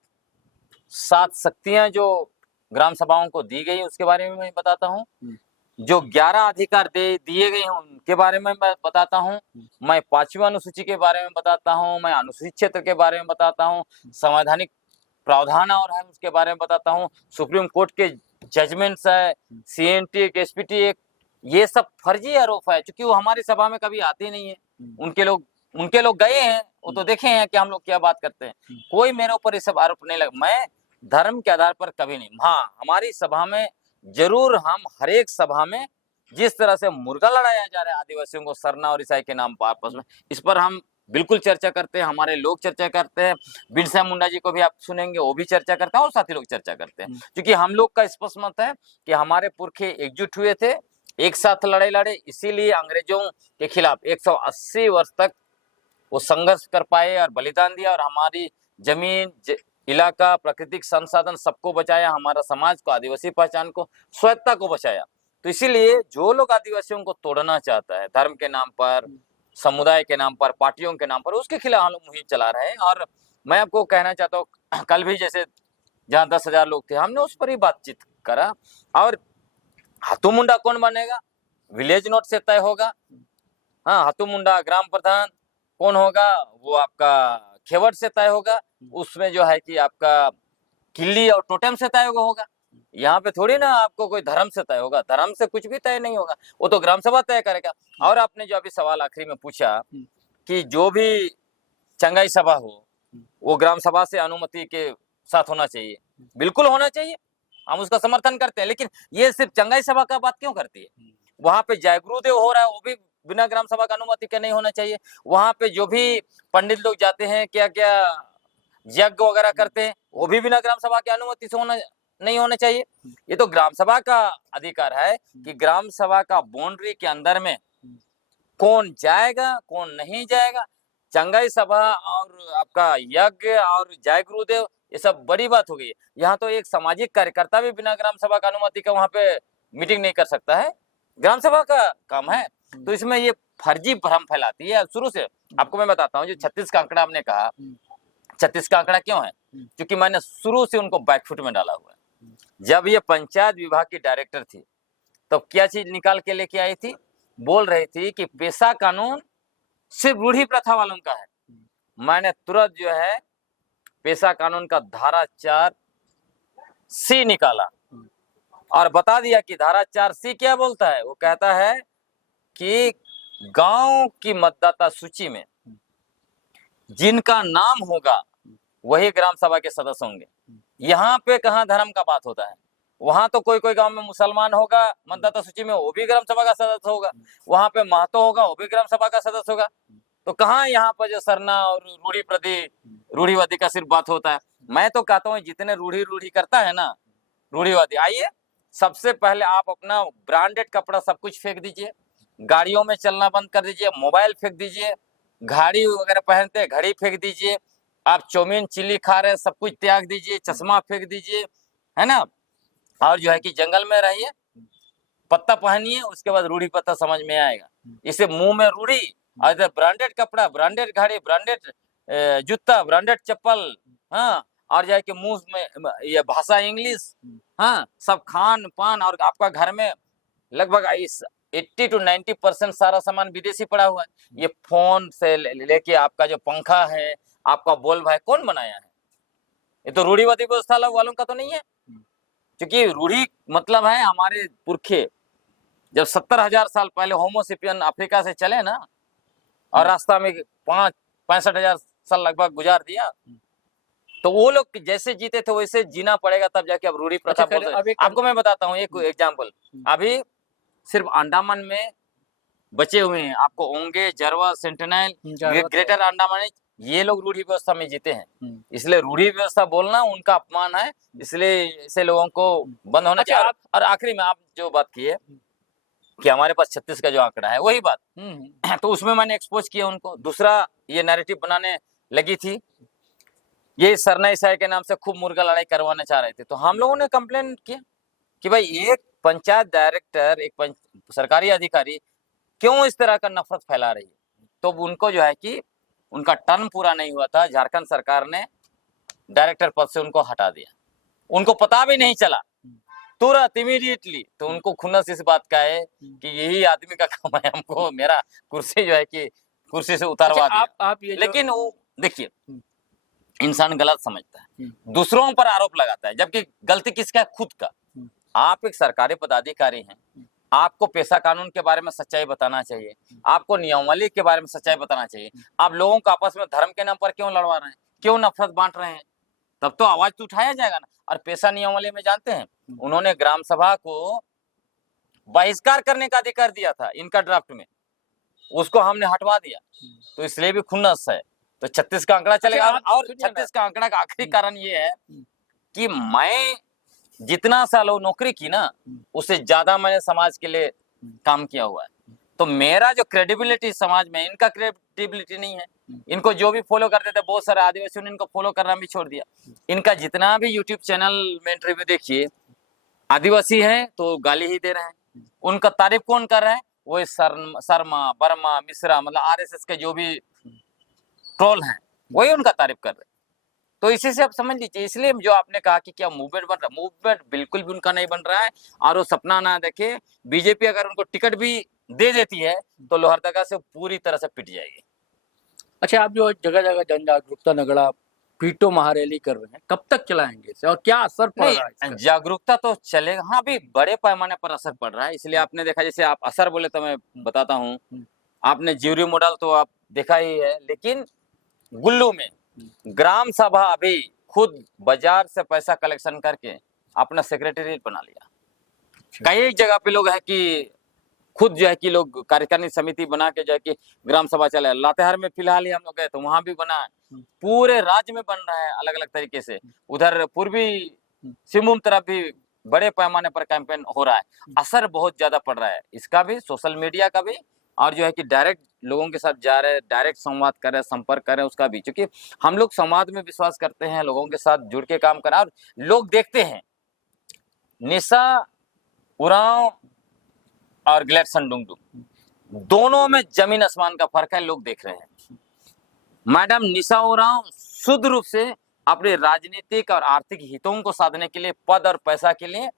7 शक्तियां जो ग्राम सभाओं को दी गई उसके बारे में मैं बताता हूँ, जो 11 अधिकार दिए गए हैं उनके बारे में मैं बताता हूँ, मैं 5वीं अनुसूची के बारे में बताता हूँ, मैं अनुसूचित क्षेत्र के बारे में बताता हूँ, संवैधानिक प्रावधान और है उसके बारे में बताता हूँ, सुप्रीम कोर्ट के जजमेंट्स है, CNT एक SPT एक, ये सब फर्जी आरोप है क्योंकि वो हमारी सभा में कभी आते नहीं है। उनके लोग गए हैं, वो तो देखे हैं कि हम लोग क्या बात करते हैं। कोई मेरे ऊपर ये सब आरोप नहीं लगा, मैं धर्म के आधार पर कभी नहीं। हाँ, हमारी सभा में जरूर हम हर एक सभा में जिस तरह से मुर्गा लड़ाया जा रहा है आदिवासियों को सरना और ईसाई के नाम पर आपस में, इस पर हम बिल्कुल चर्चा करते हैं, हमारे लोग चर्चा करते हैं। बिरसा मुंडा जी को भी आप सुनेंगे, वो भी चर्चा करते हैं और साथी लोग चर्चा करते हैं, क्योंकि हम लोग का स्पष्ट मत है कि हमारे पुरखे एकजुट हुए थे, एक साथ लड़े, इसीलिए अंग्रेजों के खिलाफ 180 वर्ष तक वो संघर्ष कर पाए और बलिदान दिया, और हमारी जमीन इलाका प्राकृतिक संसाधन सबको बचाया, हमारा समाज को, आदिवासी पहचान को, स्वायत्ता को बचाया। तो इसीलिए जो लोग आदिवासियों को तोड़ना चाहता है धर्म के नाम पर, समुदाय के नाम पर, पार्टियों के नाम पर, उसके खिलाफ हम लोग मुहिम चला रहे हैं। और मैं आपको कहना चाहता हूँ, कल भी जैसे जहाँ 10,000 लोग थे, हमने उस पर ही बातचीत करा। और हाथू मुंडा कौन बनेगा विलेज नोट से तय होगा। हाँ, हाथू मुंडा ग्राम प्रधान कौन होगा वो आपका खेवट से तय होगा। उसमें जो है कि आपका किल्ली और टोटेम से तय होगा। यहाँ पे थोड़ी ना आपको कोई धर्म से तय होगा, धर्म से कुछ भी तय नहीं होगा, वो तो ग्राम सभा तय करेगा। और आपने जो अभी सवाल आखिरी में पूछा कि जो भी चंगाई सभा हो वो ग्राम सभा से अनुमति के साथ होना चाहिए, बिल्कुल होना चाहिए, हम उसका समर्थन करते हैं। लेकिन ये सिर्फ चंगाई सभा का बात क्यों करती है? वहां पे जय गुरुदेव हो रहा है, वो भी बिना ग्राम सभा का अनुमति के नहीं होना चाहिए। वहां पे जो भी पंडित लोग जाते हैं, क्या क्या यज्ञ वगैरह करते हैं, वो भी बिना ग्राम सभा की अनुमति से नहीं होना चाहिए। ये तो ग्राम सभा का अधिकार है कि ग्राम सभा का बाउंड्री के अंदर में कौन जाएगा कौन नहीं जाएगा। चंगाई सभा और आपका यज्ञ और जय गुरुदेव ये सब बड़ी बात हो गई है। यहाँ तो एक सामाजिक कार्यकर्ता भी बिना ग्राम सभा का अनुमति का वहाँ पे मीटिंग नहीं कर सकता है, ग्राम सभा का काम है। तो इसमें ये फर्जी भ्रम फैलाती है शुरू से। आपको मैं बताता हूँ, जो 36 का आंकड़ा आपने कहा, 36 का आंकड़ा क्यों है, क्योंकि मैंने शुरू से उनको बैकफुट में डाला हुआ है। जब ये पंचायत विभाग की डायरेक्टर थी तो क्या चीज निकाल के लेके आई थी, बोल रही थी कि पेशा कानून सिर्फ रूढ़ी प्रथा वालों का है। मैंने तुरंत जो है पेशा कानून का धारा 4C निकाला और बता दिया कि धारा 4C क्या बोलता है। वो कहता है कि गांव की मतदाता सूची में जिनका नाम होगा वही ग्राम सभा के सदस्य होंगे। यहाँ पे कहाँ धर्म का बात होता है, वहां तो कोई कोई गांव में मुसलमान होगा मतदाता सूची में, वो भी ग्राम सभा का सदस्य होगा। वहां पे महतो होगा, वो भी ग्राम सभा का सदस्य होगा। तो कहाँ यहाँ पर जो सरना और रूढ़ीवादी का सिर्फ बात होता है। मैं तो कहता हूँ जितने रूढ़ी करता है ना रूढ़ीवादी, आइए सबसे पहले आप अपना ब्रांडेड कपड़ा सब कुछ फेंक दीजिए, गाड़ियों में चलना बंद कर दीजिए, मोबाइल फेंक दीजिए, घड़ी वगैरह पहनते हैं घड़ी फेंक दीजिए, आप चाउमीन चिल्ली खा रहे हैं सब कुछ त्याग दीजिए, चश्मा फेंक दीजिए, है ना। और जो है कि जंगल में रहिए, पत्ता पहनिए, उसके बाद रूढ़ी पत्ता समझ में आएगा। इसे मुंह में रूढ़ी और इधर ब्रांडेड कपड़ा, ब्रांडेड घड़ी, ब्रांडेड जूता, ब्रांडेड चप्पल, हाँ, और जो है कि मुंह में ये भाषा इंग्लिश, हाँ, सब खान पान, और आपका घर में लगभग 80 to 90% सारा सामान विदेशी पड़ा हुआ है। ये फोन से लेके आपका जो पंखा है, आपका बल्ब है, कौन बनाया है? ये तो रूढ़ीवादी व्यवस्था वालों का तो नहीं है। क्योंकि रूढ़ी मतलब है हमारे पुरखे जब 70,000 साल पहले होमोसेपियन अफ्रीका से चले ना, और रास्ता में 65,000 साल लगभग गुजार दिया, तो वो लोग जैसे जीते थे वैसे जीना पड़ेगा, तब जाके अब रूढ़ी प्रथा बोल रहे हैं। आपको मैं बताता हूँ एक एग्जाम्पल, अभी सिर्फ अंडमान में बचे हुए हैं, आपको ओंगे, जरवा, सेंटिनल, ग्रेटर अंडमान, ये लोग रूढ़ी व्यवस्था में जीते हैं। इसलिए रूढ़ी व्यवस्था बोलना उनका अपमान है, इसलिए ऐसे लोगों को बंद होना चाहिए। और आखिरी में आप जो बात की है कि हमारे पास 36 का जो आंकड़ा है वही बात, तो उसमें मैंने एक्सपोज किया उनको। दूसरा ये नैरेटिव बनाने लगी थी, ये सरना ईसाई के नाम से खूब मुर्गा लड़ाई करवाना चाह रहे थे। तो हम लोगों ने कंप्लेन किया कि भाई एक पंचायत डायरेक्टर, एक सरकारी अधिकारी क्यों इस तरह का नफरत फैला रही है। तो उनको जो है कि उनका टर्म पूरा नहीं हुआ था, झारखंड सरकार ने डायरेक्टर पद से उनको हटा दिया, उनको पता भी नहीं चला तुरंत इमीडिएटली। तो उनको खुन्नस इस बात का है कि यही आदमी का काम है हमको मेरा कुर्सी जो है कि कुर्सी से उतारवा दिया। लेकिन वो देखिए इंसान गलत समझता है, दूसरों पर आरोप लगाता है, जबकि गलती किसका है? खुद का। आप एक सरकारी पदाधिकारी हैं, आपको पेशा कानून के बारे में सच्चाई बताना चाहिए, आपको नियमावली के बारे में सच्चाई बताना चाहिए। आप लोगों को आपस में धर्म के नाम पर क्यों लड़वा रहे हैं, क्यों नफरत बांट रहे हैं? तब तो आवाज तो उठाया जाएगा ना। और पेशा नियमावली में जानते हैं उन्होंने ग्राम सभा को बहिष्कार करने का अधिकार दिया था इनका ड्राफ्ट में, उसको हमने हटवा दिया, तो इसलिए भी खुन्नस है। तो 36 का आंकड़ा चलेगा। और 36 का आंकड़ा का आखिरी कारण ये है कि मैं जितना सालों नौकरी की ना, उससे ज्यादा मैंने समाज के लिए काम किया हुआ है। तो मेरा जो क्रेडिबिलिटी समाज में, इनका क्रेडिबिलिटी नहीं है। इनको जो भी फॉलो करते थे, बहुत सारे आदिवासियों ने इनको फॉलो करना भी छोड़ दिया। इनका जितना भी यूट्यूब चैनल में इंटरव्यू देखिए, आदिवासी है तो गाली ही दे रहे हैं, उनका तारीफ कौन कर रहा है? वो शर्मा, वर्मा, मिश्रा, मतलब आरएसएस के जो भी ट्रोल हैं वही उनका तारीफ कर रहे हैं। तो इसी से आप समझ लीजिए। इसलिए जो आपने कहा कि क्या मूवमेंट बन रहा है, मूवमेंट बिल्कुल भी उनका नहीं बन रहा है। और वो सपना ना देखे, बीजेपी अगर उनको टिकट भी दे देती है तो लोहरदगा से पूरी तरह से पिट जाएगी। अच्छा, आप जो जगह जगह जन जागरूकता नगड़ा पीटो महारैली कर रहे हैं, कब तक चलाएंगे इसे और क्या असर पड़ रहा है इसका? जागरूकता तो चलेगा, हाँ, अभी बड़े पैमाने पर असर पड़ रहा है। इसलिए आपने देखा, जैसे आप असर बोले तो मैं बताता हूँ, आपने ज्यूरी मॉडल तो आप देखा ही है, लेकिन गुल्लू में ग्राम सभा अभी खुद बाजार से पैसा कलेक्शन करके अपना सेक्रेटेरिएट बना लिया। कई जगह पे लोग है कि खुद जो है कि लोग कार्यकारिणी समिति बना के जो है कि ग्राम सभा चला। लातेहार में फिलहाल ही हम लोग गए तो वहां भी बना है, पूरे राज्य में बन रहा है अलग अलग तरीके से। उधर पूर्वी सिंहभूम तरफ भी बड़े पैमाने पर कैंपेन हो रहा है। असर बहुत ज्यादा पड़ रहा है इसका भी, सोशल मीडिया का भी, और जो है कि डायरेक्ट लोगों के साथ जा रहे हैं, डायरेक्ट संवाद कर रहे हैं, संपर्क कर रहे हैं, उसका भी, क्योंकि हम लोग संवाद में विश्वास करते हैं, लोगों के साथ जुड़ के काम करा, और लोग देखते हैं निशा उरांव और ग्लेडसन डुंगडुंग दोनों में जमीन आसमान का फर्क है, लोग देख रहे हैं। मैडम निशा उरांव शुद्ध रूप से अपने राजनीतिक और आर्थिक हितों को साधने के लिए, पद और पैसा के लिए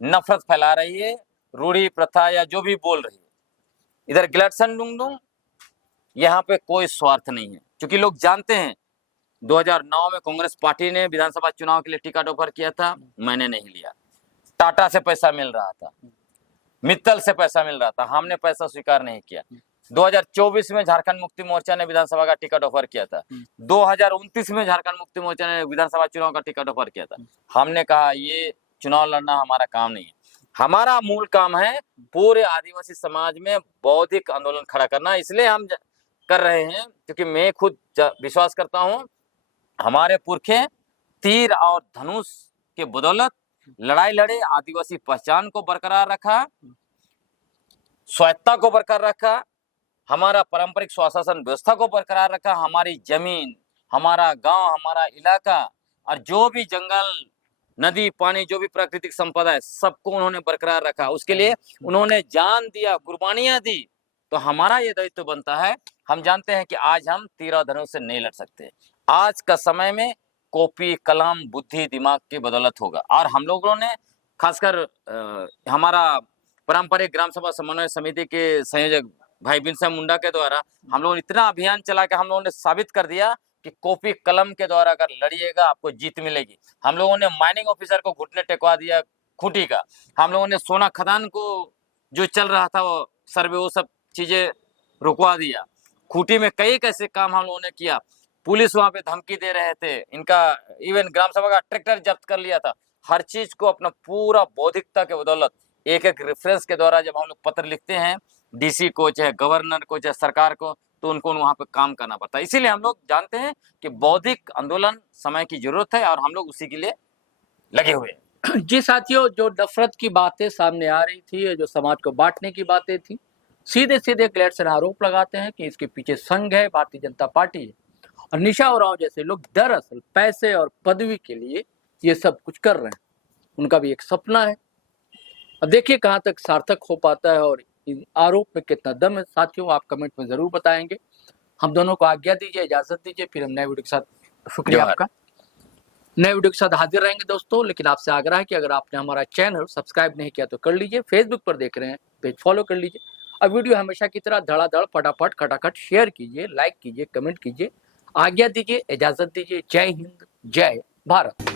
नफरत फैला रही है, रूढ़ी प्रथा या जो भी बोल रही है। इधर ग्लेडसन डुंगडुंग, यहाँ पे कोई स्वार्थ नहीं है, क्योंकि लोग जानते हैं 2009 में कांग्रेस पार्टी ने विधानसभा चुनाव के लिए टिकट ऑफर किया था, मैंने नहीं लिया। टाटा से पैसा मिल रहा था, मित्तल से पैसा मिल रहा था, हमने पैसा स्वीकार नहीं किया। 2024 में झारखंड मुक्ति मोर्चा ने विधानसभा का टिकट ऑफर किया था, 2029 में झारखंड मुक्ति मोर्चा ने विधानसभा चुनाव का टिकट ऑफर किया था। हमने कहा ये चुनाव लड़ना हमारा काम नहीं है, हमारा मूल काम है पूरे आदिवासी समाज में बौद्धिक आंदोलन खड़ा करना। इसलिए हम कर रहे हैं क्योंकि मैं खुद विश्वास करता हूं हमारे पुरखे तीर और धनुष के बदौलत लड़ाई लड़े, आदिवासी पहचान को बरकरार रखा, स्वायत्ता को बरकरार रखा, हमारा पारंपरिक स्वशासन व्यवस्था को बरकरार रखा, हमारी जमीन, हमारा गांव, हमारा इलाका और जो भी जंगल, नदी, पानी, जो भी प्राकृतिक संपदा है, सबको उन्होंने बरकरार रखा। उसके लिए उन्होंने जान दिया, कुर्बानियां दी। तो हमारा ये दायित्व बनता है। हम जानते हैं कि आज हम तीर और धनुष से नहीं लड़ सकते। आज का समय में कॉपी, कलम, बुद्धि, दिमाग की बदौलत होगा। और हम लोगों ने खासकर हमारा पारंपरिक ग्राम सभा समन्वय समिति के संयोजक भाई बिनसा मुंडा के द्वारा हम लोग इतना अभियान चला के हम लोगों ने साबित कर दिया कि कॉपी कलम के द्वारा अगर लड़िएगा आपको जीत मिलेगी। हम लोगों ने माइनिंग ऑफिसर को घुटने टेकवा दिया खूंटी का। हम लोगों ने सोना खदान को जो चल रहा था वो सर्वे, वो सब चीजें रुकवा दिया। खूंटी में कई कैसे काम हम लोगों ने किया। पुलिस वहां पे धमकी दे रहे थे, इनका इवन ग्राम सभा का ट्रैक्टर जब्त कर लिया था। हर चीज को अपना पूरा बौद्धिकता के बदौलत एक एक रेफरेंस के द्वारा जब हम लोग पत्र लिखते हैं डीसी को, चाहे गवर्नर को, चाहे सरकार को, तो उनको वहां पे काम करना पड़ता है। इसीलिए हम लोग जानते हैं कि बौद्धिक आंदोलन समय की जरूरत है और हम लोग उसी के लिए लगे हुए हैं। जी साथियों, जो नफरत की बातें सामने आ रही थी, जो समाज को बांटने की बातें थी, सीधे सीधे ग्लेडसन आरोप लगाते हैं कि इसके पीछे संघ है, भारतीय जनता पार्टी है। और निशा उरांव जैसे लोग दरअसल पैसे और पदवी के लिए ये सब कुछ कर रहे हैं। उनका भी एक सपना है। अब देखिए कहाँ तक सार्थक हो पाता है और इन आरोप में कितना दम है। साथियों, आप कमेंट में जरूर बताएंगे। हम दोनों को आज्ञा दीजिए, इजाजत दीजिए, फिर हम नए वीडियो के साथ, शुक्रिया आपका, नए वीडियो के साथ हाजिर रहेंगे दोस्तों। लेकिन आपसे आग्रह है कि अगर आपने हमारा चैनल सब्सक्राइब नहीं किया तो कर लीजिए, फेसबुक पर देख रहे हैं पेज फॉलो कर लीजिए। अब वीडियो हमेशा की तरह धड़ाधड़ फटाफट खटाखट शेयर कीजिए, लाइक कीजिए, कमेंट कीजिए। आज्ञा दीजिए, इजाजत दीजिए। जय हिंद, जय भारत।